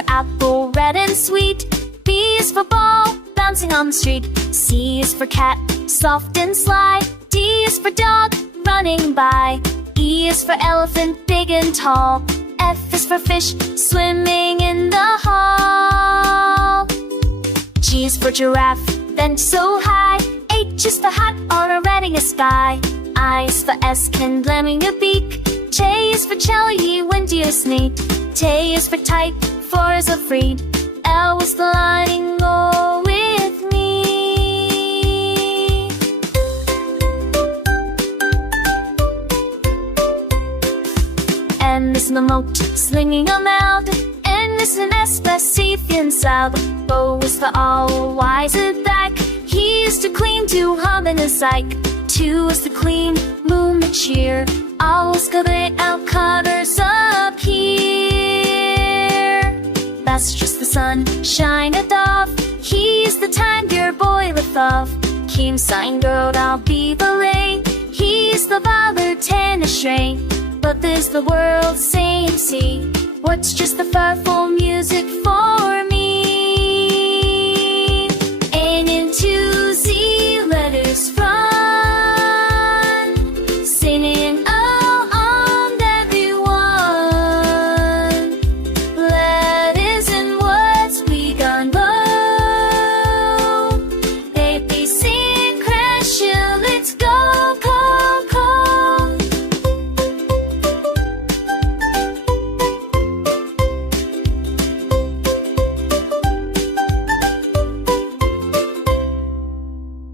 for apple, red and sweet. B is for ball, bouncing on the street. C is for cat, soft and sly. D is for dog, running by. E is for elephant, big and tall. F is for fish, swimming in the hall. G is for giraffe, bent so high. H is for hat, already a sky. I is for Eskin, lemming a beak. J is for jelly, windy or sneak. T is for tight, for is a freed. L is the line, go with me. N is the moat, slinging a mound. N is an Especifian sound. O is for all, Y is a back. He is to clean, to hum in a psych. 2 is to clean, moon the cheer. All is good, out cutters up here. That's just the sun, shineth off. He's the time, dear boy, lift off. Kim sign girl, I'll be the lay. He's the father, ten astray. But there's the world, same see. What's just the furful music for